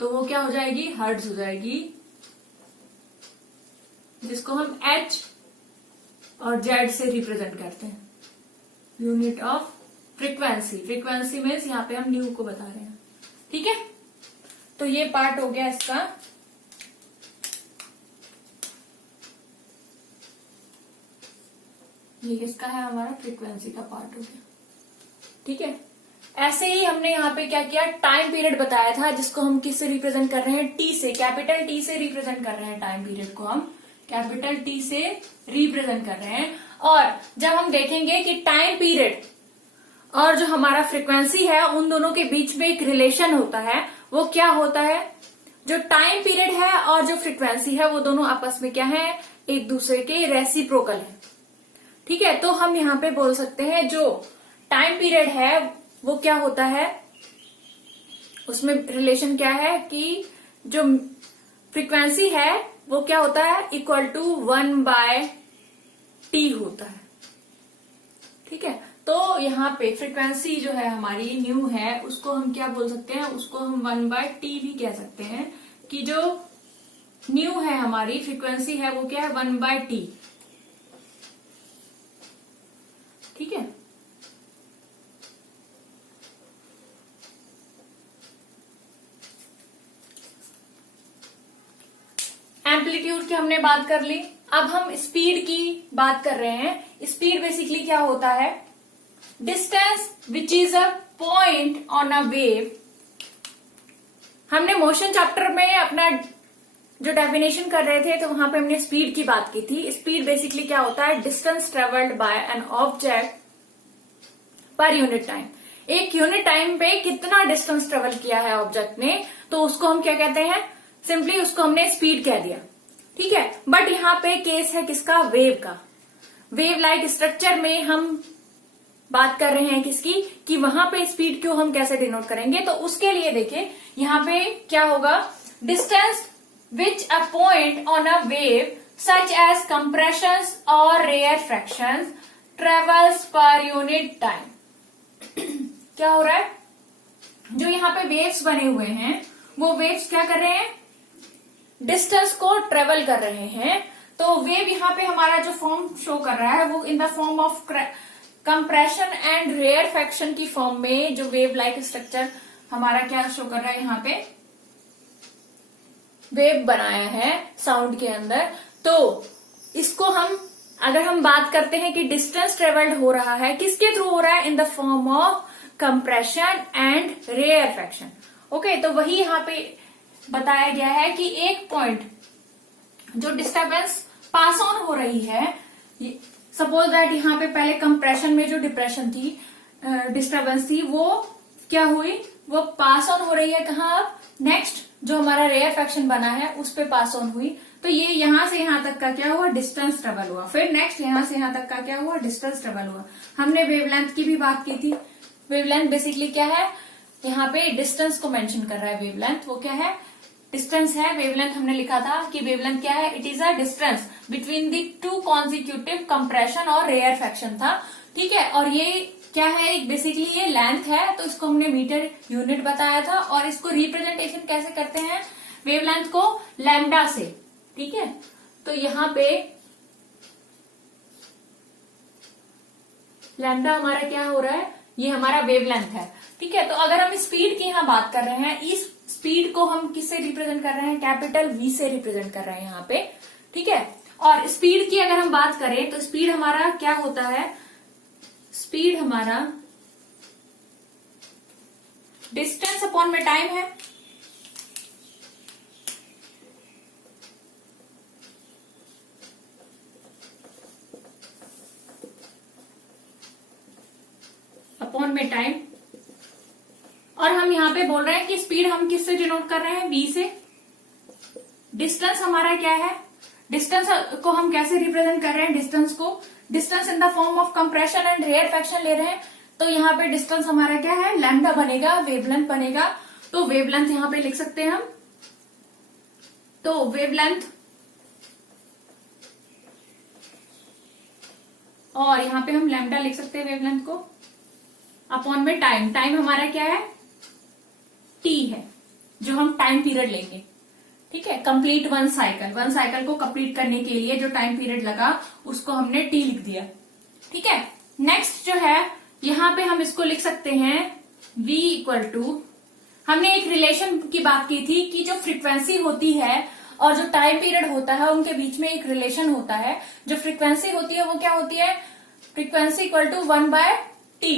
तो वो क्या हो जाएगी, हर्ट्ज हो जाएगी, जिसको हम H और Z से रिप्रेजेंट करते हैं, unit of frequency. Frequency means यहाँ पे हम न्यू को बता रहे हैं। ठीक है, तो ये पार्ट हो गया इसका। ये किसका है, हमारा फ्रीक्वेंसी का पार्ट हो गया। ठीक है, ऐसे ही हमने यहाँ पे क्या किया, टाइम पीरियड बताया था, जिसको हम किससे रिप्रेजेंट कर रहे हैं, T से, कैपिटल T से रिप्रेजेंट कर रहे हैं। टाइम पीरियड को हम कैपिटल T से रिप्रेजेंट कर रहे हैं। और जब हम देखेंगे कि टाइम पीरियड और जो हमारा फ्रीक्वेंसी है, उन दोनों के बीच में एक रिलेशन होता है, वो क्या होता है, जो टाइम पीरियड है और जो फ्रीक्वेंसी है, वो दोनों आपस में क्या है, एक दूसरे के रेसिप्रोकल है। ठीक है, तो हम यहाँ पे बोल सकते हैं जो टाइम पीरियड है वो क्या होता है, उसमें रिलेशन क्या है कि जो फ्रीक्वेंसी है वो क्या होता है, इक्वल टू 1/T होता है। ठीक है, तो यहाँ पे फ्रीक्वेंसी जो है हमारी न्यू है, उसको हम क्या बोल सकते हैं, उसको हम 1/T भी कह सकते हैं, कि जो न्यू है हमारी फ्रीक्वेंसी है वो क्या है, 1/T। ठीक है, एम्पलीट्यूड की हमने बात कर ली। अब हम स्पीड की बात कर रहे हैं। स्पीड बेसिकली क्या होता है, distance which is a point on a wave. हमने मोशन चैप्टर में अपना जो डेफिनेशन कर रहे थे, तो वहां पे हमने स्पीड की बात की थी। स्पीड बेसिकली क्या होता है, distance travelled by an object पर यूनिट टाइम। एक यूनिट टाइम पे कितना डिस्टेंस ट्रेवल किया है ऑब्जेक्ट ने, तो उसको हम क्या कहते हैं, सिंपली उसको हमने स्पीड कह दिया। ठीक है, बट यहाँ पे केस है किसका, वेव का। वेव लाइक स्ट्रक्चर में हम बात कर रहे हैं किसकी, कि वहां पे स्पीड को हम कैसे डिनोट करेंगे। तो उसके लिए देखिए यहाँ पे क्या होगा, distance which a point on a wave such as compression और rarefaction travels per unit time. क्या हो रहा है, जो यहाँ पे वेव्स बने हुए हैं, वो वेव्स क्या कर रहे हैं, डिस्टेंस को ट्रेवल कर रहे हैं। तो वेव यहाँ पे हमारा जो फॉर्म शो कर रहा है, वो in the form of compression and rarefaction की फॉर्म में, जो वेव लाइक स्ट्रक्चर हमारा क्या शो कर रहा है यहाँ पे, वेव बनाया है साउंड के अंदर, तो इसको अगर हम बात करते हैं कि डिस्टेंस ट्रेवल्ड हो रहा है, किसके थ्रू हो रहा है? In the form of compression and rarefaction. Okay, तो वही यहाँ पे बताया गया है कि एक पॉइंट जो डिस्टर्बेंस पास ऑन हो रही है, सपोज दैट यहाँ पे पहले कंप्रेशन में जो डिस्टर्बेंस थी वो क्या हुई, वो पास ऑन हो रही है कहाँ? अब नेक्स्ट जो हमारा रेयरफेक्शन बना है उस पे पास ऑन हुई, तो ये यहां से यहां तक का क्या हुआ? डिस्टेंस ट्रेवल हुआ। फिर नेक्स्ट यहां से यहां तक का क्या हुआ? डिस्टेंस ट्रेवल हुआ। हमने वेवलेंथ की भी बात की थी। वेवलेंथ बेसिकली क्या है? यहाँ पे डिस्टेंस को मेंशन कर रहा है वेवलेंथ। वो क्या है? डिस्टेंस है। वेवलेंथ हमने लिखा था कि वेवलेंथ क्या है? It is a distance between the two consecutive compression और रेयरफेक्शन था। ठीक है, और ये क्या है? बेसिकली ये लेंथ है, तो इसको हमने मीटर यूनिट बताया था। और इसको रिप्रेजेंटेशन कैसे करते हैं वेवलेंथ को? लैम्डा से। ठीक है, तो यहाँ पे लैम्डा हमारा क्या हो रहा है? ये हमारा वेवलेंथ है। ठीक है, तो अगर हम स्पीड की यहाँ बात कर रहे हैं, इस स्पीड को हम किससे रिप्रेजेंट कर रहे हैं? कैपिटल वी से रिप्रेजेंट कर रहे हैं यहाँ पे। ठीक है, और स्पीड की अगर हम बात करें तो स्पीड हमारा क्या होता है? स्पीड हमारा डिस्टेंस अपॉन में टाइम है। अपॉन में टाइम, और हम यहां पे बोल रहे हैं कि स्पीड हम किससे डिनोट कर रहे हैं? वी से। डिस्टेंस हमारा क्या है? डिस्टेंस को हम कैसे रिप्रेजेंट कर रहे हैं? Distance in the form of compression and rarefaction ले रहे हैं, तो यहाँ पे डिस्टेंस हमारा क्या है? लैम्डा बनेगा, वेवलेंथ बनेगा। तो वेवलेंथ यहाँ पे लिख सकते हैं हम। तो वेवलेंथ, और यहाँ पे हम लैम्डा लिख सकते हैं वेवलेंथ को, अपॉन में टाइम। टाइम हमारा क्या है? टी है, जो हम टाइम पीरियड लेंगे। ठीक है, कंप्लीट वन साइकिल को कंप्लीट करने के लिए जो टाइम पीरियड लगा उसको हमने टी लिख दिया। ठीक है, नेक्स्ट जो है यहां पे हम इसको लिख सकते हैं v इक्वल टू, हमने एक रिलेशन की बात की थी कि जो फ्रीक्वेंसी होती है और जो टाइम पीरियड होता है उनके बीच में एक रिलेशन होता है। जो फ्रीक्वेंसी होती है वो क्या होती है? Frequency equal to 1/t,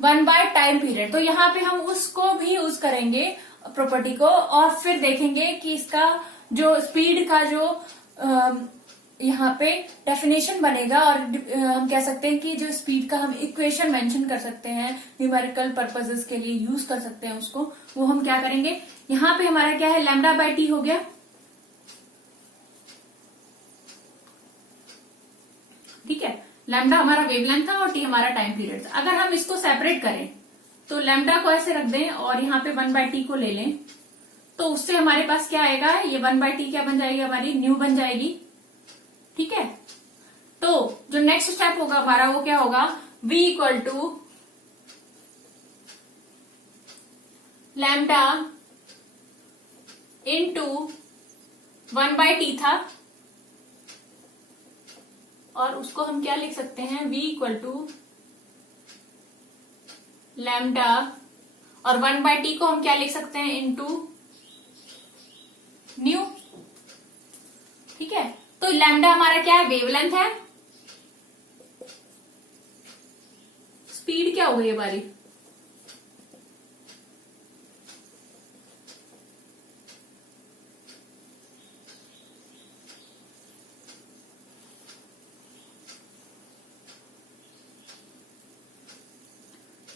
1 time period. तो यहाँ पे हम उसको भी यूज करेंगे प्रॉपर्टी को, और फिर देखेंगे कि इसका जो स्पीड का जो यहाँ पे डेफिनेशन बनेगा, और हम कह सकते हैं कि जो स्पीड का हम इक्वेशन मेंशन कर सकते हैं, न्यूमेरिकल पर्पसेस के लिए यूज कर सकते हैं उसको, वो हम क्या करेंगे? यहाँ पे हमारा क्या है? लैम्डा बाय टी हो गया। ठीक है, लैम्डा हमारा वेवलेंथ था और टी हमारा टाइम पीरियड था। अगर हम इसको सेपरेट करें तो लैम्डा को ऐसे रख दें और यहाँ पे 1/t को ले लें, तो उससे हमारे पास क्या आएगा? ये 1/t क्या बन जाएगी? हमारी न्यू बन जाएगी। ठीक है, तो जो नेक्स्ट स्टेप होगा हमारा वो क्या होगा? v equal to lambda into 1/t था, और उसको हम क्या लिख सकते हैं? v इक्वल टू लैम्डा, और 1/t को हम क्या लिख सकते हैं? Into new. ठीक है, तो लैम्डा हमारा क्या है? वेवलेंथ है। स्पीड क्या हो गई हमारी?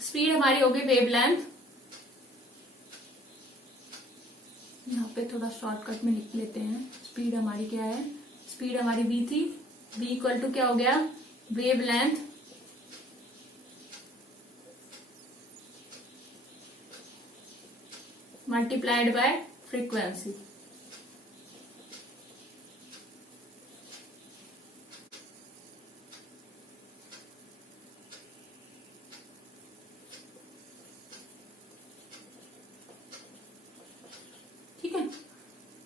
स्पीड हमारी होगी वेवलेंथ। यहाँ पे थोड़ा शॉर्टकट में लिख लेते हैं। स्पीड हमारी क्या है? स्पीड हमारी v थी। v इक्वल टू क्या हो गया? Wavelength multiplied by frequency.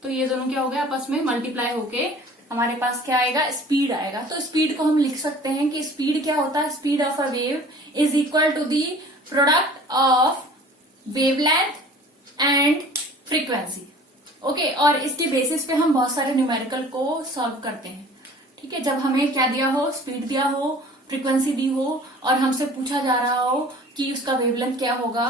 तो ये दोनों क्या हो गया? आपस में मल्टीप्लाई होके हमारे पास क्या आएगा? स्पीड आएगा। तो स्पीड को हम लिख सकते हैं कि स्पीड क्या होता है? Speed of a wave is equal to the product of wavelength and frequency. Okay, और इसके बेसिस पे हम बहुत सारे न्यूमेरिकल को सॉल्व करते हैं। ठीक है, जब हमें क्या दिया हो, स्पीड दिया हो, फ्रीक्वेंसी दी हो और हमसे पूछा जा रहा हो कि उसका वेवलेंथ क्या होगा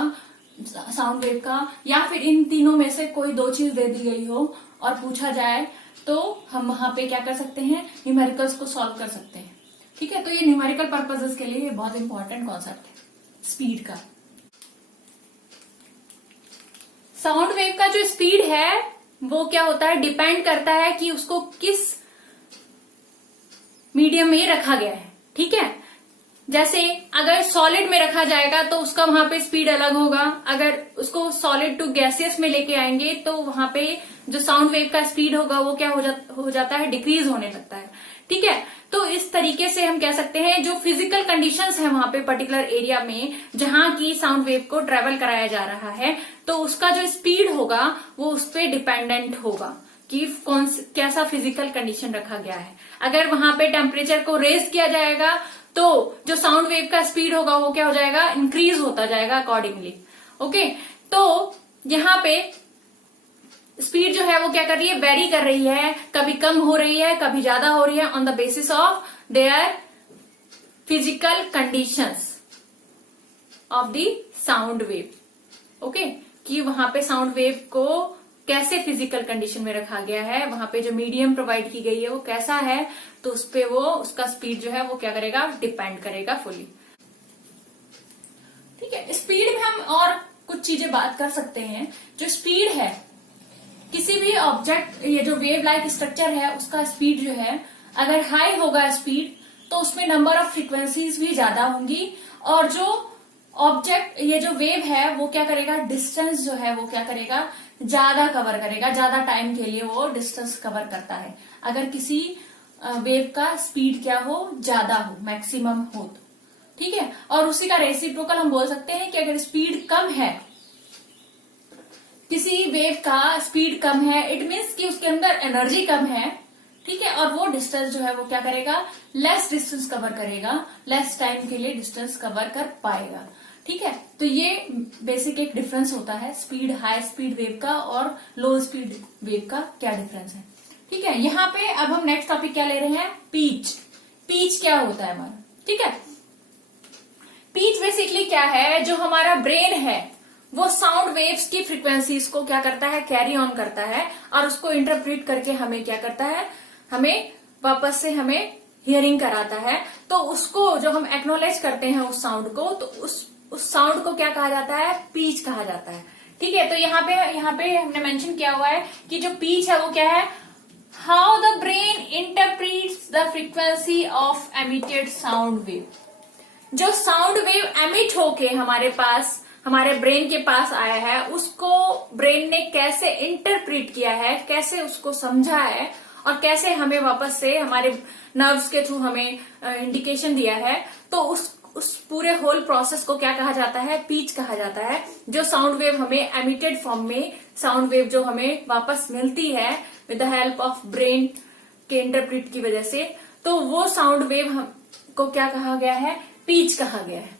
साउंड वेव का, या फिर इन तीनों में से कोई दो चीज दे दी गई हो और पूछा जाए, तो हम वहां पे क्या कर सकते हैं, न्यूमेरिकल्स को सॉल्व कर सकते हैं। ठीक है, तो ये न्यूमेरिकल पर्पसेस के लिए बहुत इंपॉर्टेंट कॉन्सेप्ट है स्पीड का। साउंड वेव का जो स्पीड है वो क्या होता है, डिपेंड करता है कि उसको किस मीडियम में रखा गया है। ठीक है, जैसे अगर सॉलिड में रखा जाएगा तो उसका वहां पे स्पीड अलग होगा, अगर उसको सॉलिड टू गैसियस में लेके आएंगे तो वहां पे जो साउंड वेव का स्पीड होगा वो क्या हो जाता है, डिक्रीज होने लगता है। ठीक है, तो इस तरीके से हम कह सकते हैं जो फिजिकल कंडीशंस है वहां पे पर्टिकुलर एरिया में जहां की साउंड वेव को ट्रेवल कराया जा रहा है, तो उसका जो स्पीड होगा वो उस पर डिपेंडेंट होगा कि कैसा फिजिकल कंडीशन रखा गया है। अगर वहां पे टेम्परेचर को रेज किया जाएगा तो जो साउंड वेव का स्पीड होगा वो क्या हो जाएगा, इंक्रीज होता जाएगा अकॉर्डिंगली। ओके, तो यहाँ पे स्पीड जो है वो क्या कर रही है, वेरी कर रही है, कभी कम हो रही है, कभी ज्यादा हो रही है on the basis of their physical conditions of the sound wave. Okay, कि वहां पे साउंड वेव को कैसे फिजिकल कंडीशन में रखा गया है, वहां पे जो मीडियम प्रोवाइड की गई है वो कैसा है, तो उस पे वो उसका स्पीड जो है वो क्या करेगा, डिपेंड करेगा फुली। ठीक है, स्पीड में हम और कुछ चीजें बात कर सकते हैं। जो स्पीड है किसी भी ऑब्जेक्ट, ये जो वेव लाइक स्ट्रक्चर है उसका स्पीड जो है अगर हाई होगा स्पीड तो उसमें नंबर ऑफ फ्रीक्वेंसीज भी ज्यादा होंगी, और जो ऑब्जेक्ट ये जो वेव है वो क्या करेगा, डिस्टेंस जो है वो क्या करेगा, ज्यादा कवर करेगा, ज्यादा टाइम के लिए वो डिस्टेंस कवर करता है अगर किसी वेव का स्पीड क्या हो, ज्यादा हो, मैक्सिमम हो तो। ठीक है, और उसी का रेसिप्रोकल हम बोल सकते हैं कि अगर स्पीड कम है, किसी वेव का स्पीड कम है, इट मीन्स कि उसके अंदर एनर्जी कम है। ठीक है, और वो डिस्टेंस जो है वो क्या करेगा, लेस डिस्टेंस कवर करेगा, लेस टाइम के लिए डिस्टेंस कवर कर पाएगा। ठीक है, तो ये बेसिक एक डिफरेंस होता है स्पीड, हाई स्पीड वेव का और लो स्पीड वेव का क्या डिफरेंस है। ठीक है, यहाँ पे अब हम नेक्स्ट टॉपिक क्या ले रहे हैं, पीच। पीच क्या होता है हमारा, ठीक है, पीच बेसिकली क्या है, जो हमारा ब्रेन है वो साउंड वेव्स की फ्रीक्वेंसीज को क्या करता है, कैरी ऑन करता है और उसको इंटरप्रेट करके हमें क्या करता है, हमें वापस से हमें हियरिंग कराता है। तो उसको जो हम एक्नोलेज करते हैं उस साउंड को, तो उस साउंड को क्या कहा जाता है, पीच कहा जाता है। ठीक है, तो यहाँ पे हमने मेंशन किया हुआ है कि जो पीच है वो क्या है, how the brain interprets the frequency of emitted sound wave. जो साउंड वेव एमिट होके हमारे पास, हमारे ब्रेन के पास आया है, उसको ब्रेन ने कैसे इंटरप्रीट किया है, कैसे उसको समझा है और कैसे हमें वापस से हमारे नर्व्स के थ्रू हमें इंडिकेशन दिया है, तो उस पूरे होल प्रोसेस को क्या कहा जाता है, पीच कहा जाता है। जो साउंड वेव हमें एमिटेड फॉर्म में, साउंड वेव जो हमें वापस मिलती है with the help of brain के इंटरप्रीट की वजह से, तो वो साउंड वेव को क्या कहा गया है, पीच कहा गया है।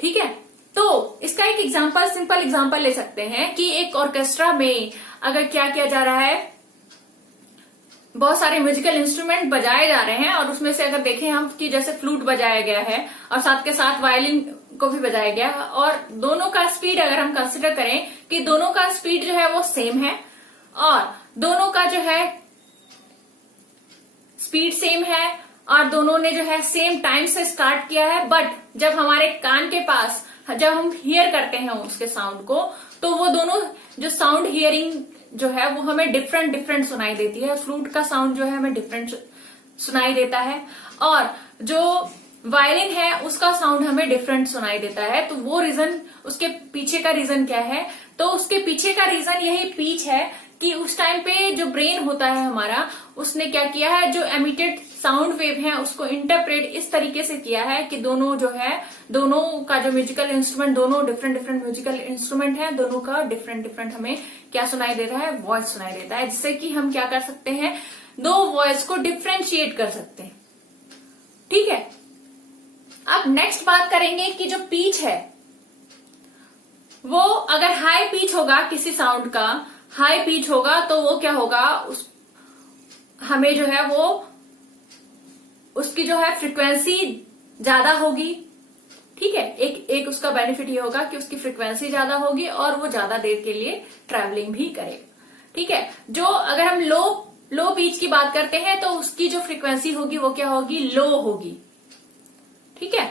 ठीक है, तो इसका एक एग्जांपल, सिंपल एग्जांपल ले सकते हैं कि एक ऑर्केस्ट्रा में अगर क्या किया जा रहा है, बहुत सारे म्यूजिकल इंस्ट्रूमेंट बजाए जा रहे हैं और उसमें से अगर देखें हम कि जैसे फ्लूट बजाया गया है और साथ के साथ वायलिन को भी बजाया गया, और दोनों का स्पीड अगर हम कंसिडर करें कि दोनों का स्पीड जो है वो सेम है और दोनों का जो है स्पीड सेम है और दोनों ने जो है सेम टाइम से स्टार्ट किया है, बट जब हमारे कान के पास जब हम हियर करते हैं उसके साउंड को, तो वो दोनों जो साउंड हियरिंग जो है वो हमें डिफरेंट सुनाई देती है। फ्लूट का साउंड जो है हमें डिफरेंट सुनाई देता है और जो वायलिन है उसका साउंड हमें डिफरेंट सुनाई देता है। तो वो रीजन, उसके पीछे का रीजन क्या है, तो उसके पीछे का रीजन यही पीच है कि उस टाइम पे जो ब्रेन होता है हमारा, उसने क्या किया है, जो एमिटेड साउंड वेव है उसको इंटरप्रेट इस तरीके से किया है कि दोनों जो है, दोनों का जो म्यूजिकल इंस्ट्रूमेंट, दोनों डिफरेंट म्यूजिकल इंस्ट्रूमेंट है, दोनों का डिफरेंट हमें क्या सुनाई दे रहा है, वॉइस सुनाई देता है, जिससे कि हम क्या कर सकते हैं, दो वॉइस को डिफ्रेंशिएट कर सकते हैं। ठीक है, अब नेक्स्ट बात करेंगे कि जो पीच है वो अगर हाई पीच होगा किसी साउंड का, हाई पिच होगा तो वो क्या होगा, हमें जो है वो उसकी जो है फ्रीक्वेंसी ज्यादा होगी। ठीक है, एक उसका बेनिफिट ये होगा कि उसकी फ्रीक्वेंसी ज्यादा होगी और वो ज्यादा देर के लिए ट्रैवलिंग भी करेगा। ठीक है, जो अगर हम लो पिच की बात करते हैं तो उसकी जो फ्रीक्वेंसी होगी वो क्या होगी, लो होगी। ठीक है,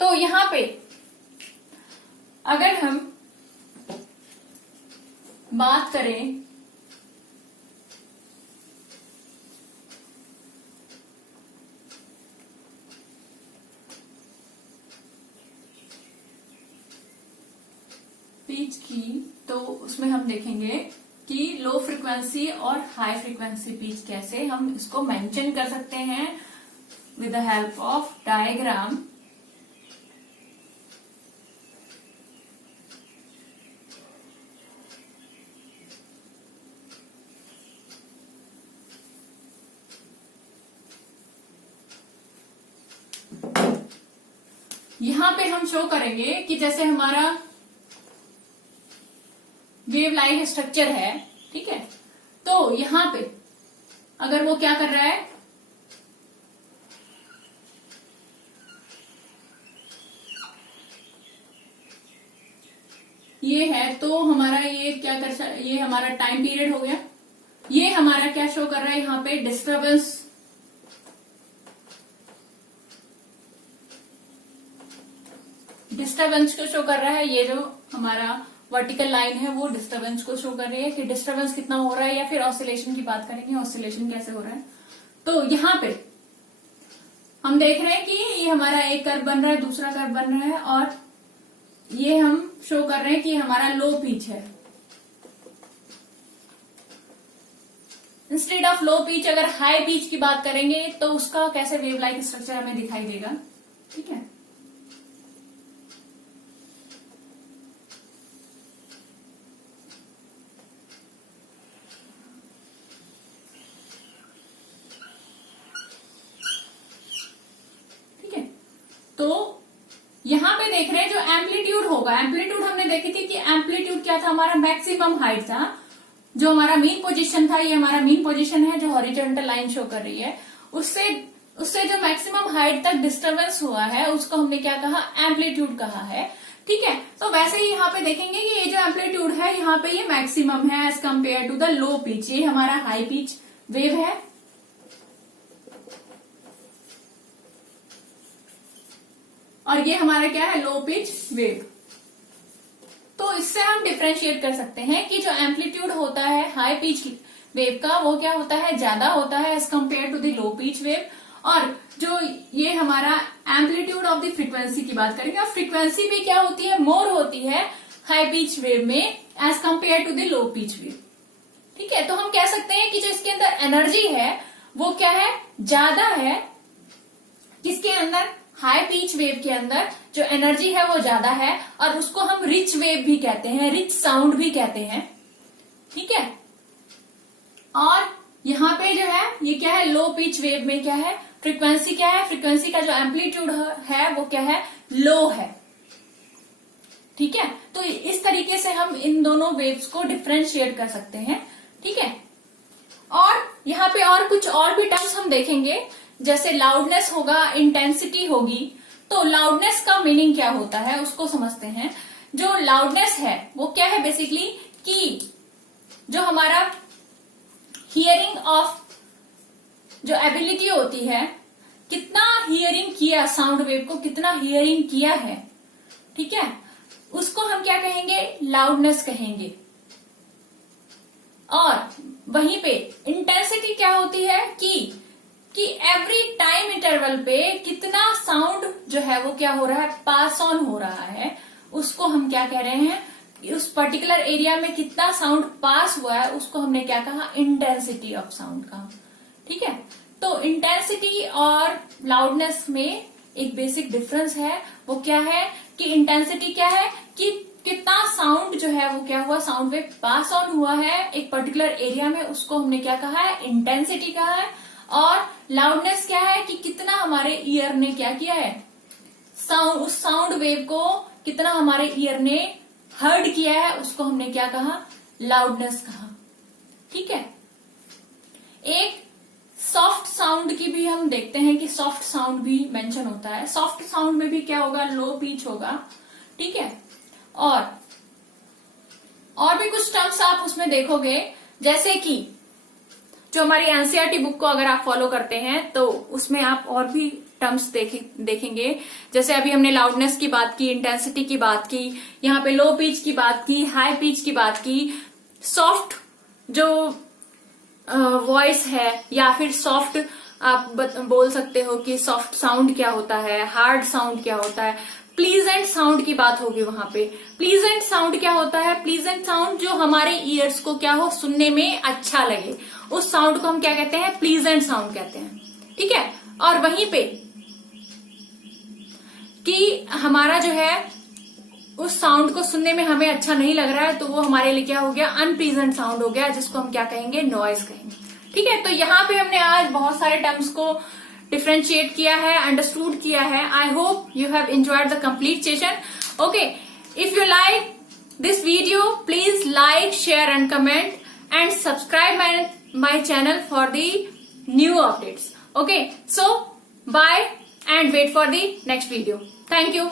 तो यहां पे अगर हम बात करें पिच की, तो उसमें हम देखेंगे कि लो फ्रीक्वेंसी और हाई फ्रीक्वेंसी पिच कैसे हम इसको मेंशन कर सकते हैं with the help of diagram. यहां पे हम शो करेंगे कि जैसे हमारा वेव लाइक स्ट्रक्चर है। ठीक है, तो यहां पे अगर वो क्या कर रहा है, ये है, तो हमारा ये क्या ये हमारा टाइम पीरियड हो गया। ये हमारा क्या शो कर रहा है, यहाँ पे डिस्टरबेंस को शो कर रहा है। ये जो हमारा वर्टिकल लाइन है वो डिस्टरबेंस को शो कर रही है कि डिस्टरबेंस कितना हो रहा है, या फिर ऑसिलेशन की बात करेंगे, ऑसिलेशन कैसे हो रहा है। तो यहां पे हम देख रहे हैं कि ये हमारा एक कर्व बन रहा है, दूसरा कर्व बन रहा है, और ये हम शो कर रहे हैं कि हमारा लो पिच है। इंस्टेड ऑफ लो पिच अगर हाई पिच की बात करेंगे तो उसका कैसे वेव लाइक स्ट्रक्चर हमें दिखाई देगा। ठीक है, तो यहां पे देख रहे हैं जो एम्पलीट्यूड होगा, एम्पलीट्यूड हमने देखी थी कि एम्पलीट्यूड क्या था, हमारा मैक्सिमम हाइट था। जो हमारा मीन पोजीशन था, ये हमारा मीन पोजीशन है जो हॉरिजॉन्टल लाइन शो कर रही है, उससे जो मैक्सिमम हाइट तक डिस्टरबेंस हुआ है उसको हमने क्या कहा, एम्पलीट्यूड कहा है। ठीक है, तो वैसे ही यहाँ पे देखेंगे कि ये जो एम्पलीट्यूड है यहाँ पे ये मैक्सिमम है as compare to the low pitch. ये हमारा हाई पिच वेव है, और ये हमारा क्या है, लो पिच वेव। तो इससे हम डिफरेंशिएट कर सकते हैं कि जो एम्पलीट्यूड होता है हाई पिच वेव का वो क्या होता है, ज्यादा होता है as compare to the low pitch wave. और जो ये हमारा एम्पलीट्यूड ऑफ द फ्रीक्वेंसी की बात करेंगे, और फ्रीक्वेंसी भी क्या होती है, मोर होती है हाई पिच वेव में as compare to the low pitch wave. ठीक है, तो हम कह सकते हैं कि जो इसके अंदर एनर्जी है वो क्या है, ज्यादा है। किसके अंदर, हाई पिच वेव के अंदर जो एनर्जी है वो ज्यादा है, और उसको हम रिच वेव भी कहते हैं, रिच साउंड भी कहते हैं। ठीक है, और यहाँ पे जो है ये क्या है, लो पिच वेव में क्या है, फ्रीक्वेंसी क्या है, फ्रीक्वेंसी का जो एम्पलीट्यूड है वो क्या है, लो है। ठीक है, तो इस तरीके से हम इन दोनों वेव्स को डिफरेंशिएट कर सकते हैं। ठीक है, और यहाँ पे और कुछ और भी टर्म्स हम देखेंगे, जैसे लाउडनेस होगा, इंटेंसिटी होगी। तो लाउडनेस का मीनिंग क्या होता है उसको समझते हैं। जो लाउडनेस है वो क्या है, बेसिकली कि जो हमारा हियरिंग ऑफ जो एबिलिटी होती है, कितना हियरिंग किया, साउंड वेव को कितना हियरिंग किया है। ठीक है, उसको हम क्या कहेंगे, लाउडनेस कहेंगे। और वहीं पे इंटेंसिटी क्या होती है कि एवरी टाइम इंटरवल पे कितना साउंड जो है वो क्या हो रहा है, पास ऑन हो रहा है, उसको हम क्या कह रहे हैं, उस पर्टिकुलर एरिया में कितना साउंड पास हुआ है उसको हमने क्या कहा, इंटेंसिटी ऑफ साउंड कहा। ठीक है, तो इंटेंसिटी और लाउडनेस में एक बेसिक डिफरेंस है। वो क्या है कि इंटेंसिटी क्या है कि कितना साउंड जो है वो क्या हुआ, साउंड वेव पास ऑन हुआ है एक पर्टिकुलर एरिया में, उसको हमने क्या कहा है, इंटेंसिटी कहा है। और लाउडनेस क्या है कि कितना हमारे ईयर ने क्या किया है, उस साउंड वेव को कितना हमारे ईयर ने हर्ड किया है उसको हमने क्या कहा, लाउडनेस कहा। ठीक है, एक सॉफ्ट साउंड की भी हम देखते हैं कि सॉफ्ट साउंड भी मेंशन होता है। सॉफ्ट साउंड में भी क्या होगा, लो पिच होगा। ठीक है, और भी कुछ टर्म्स आप उसमें देखोगे, जैसे कि जो हमारी एनसीईआरटी बुक को अगर आप फॉलो करते हैं तो उसमें आप और भी टर्म्स देखेंगे। जैसे अभी हमने लाउडनेस की बात की, इंटेंसिटी की बात की, यहाँ पे लो पिच की बात की, हाई पिच की बात की, सॉफ्ट जो वॉइस है, या फिर सॉफ्ट आप बोल सकते हो कि सॉफ्ट साउंड क्या होता है, हार्ड साउंड क्या होता है, प्लीजेंट साउंड की बात होगी वहां पे। प्लीजेंट साउंड क्या होता है, प्लीजेंट साउंड जो हमारे ईयर्स को क्या हो, सुनने में अच्छा लगे, उस साउंड को हम क्या कहते हैं, प्लीजेंट साउंड कहते हैं। ठीक है, और वहीं पे कि हमारा जो है उस साउंड को सुनने में हमें अच्छा नहीं लग रहा है, तो वो हमारे लिए क्या हो गया, अनप्लीजेंट साउंड हो गया, जिसको हम क्या कहेंगे, नॉइज कहेंगे। ठीक है, तो यहाँ पे हमने आज बहुत सारे टर्म्स को डिफ्रेंशिएट किया है, अंडरस्टूड किया है। I hope you have enjoyed the complete session. Okay, if you like this video, please like, share and comment and subscribe my channel for the new updates. Okay, so bye and wait for the next video. Thank you.